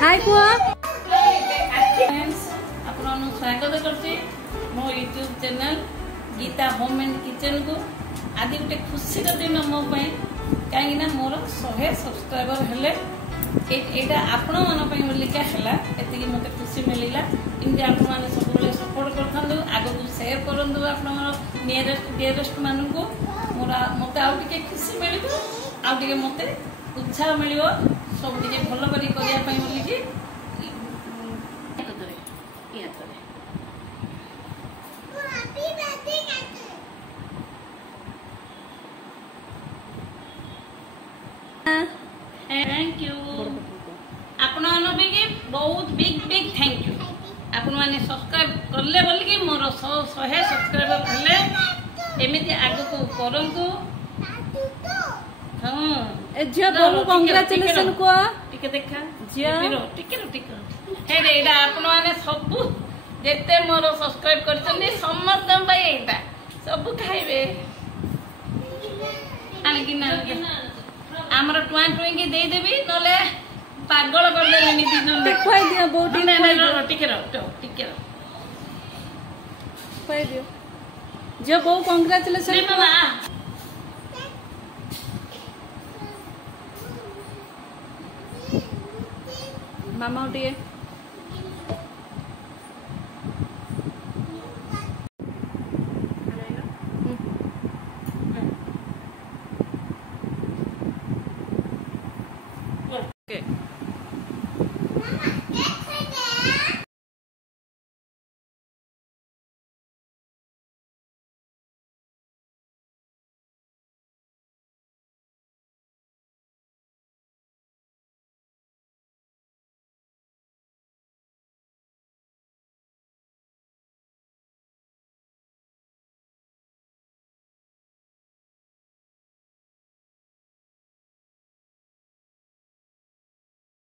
हाय कुआ फ्रेंड्स आपन स्वागत करती मो YouTube channel Geeta home and kitchen को आज गोटे खुशी दिन मो कहीं मोर 100 सब्सक्राइबर हेले एटा आपण मन बोलिका है ये मत खुशी मिलला इमती आप सब सपोर्ट कर आग को सेयर करूँ आप नियरेस्ट मान को मत आगे खुशी मिल आगे मत उत्साह मिल सब भल करने बोलिकी थैंक यू आपण बहुत बिग बिग थैंक यू आपण मैंने सब्सक्राइब करले बोल कि मोर 100 सब्सक्राइबर हेले एमिति आगु को करंतु हां ए जिया बहु कांग्रेचुलेशन को टिके देखा जिया टिके हे रे एडा आपण माने सब जेते मोर सब्सक्राइब करछनी समस्त भाई एटा सब खाइबे आलगिना आमर टुआ टुई के दे देबी नले पागल कर देले नी दिन देखै दिया बहुत टिके खोइ दियो जे बहु कांग्रेचुलेशन मामा मामा उठिए Okay.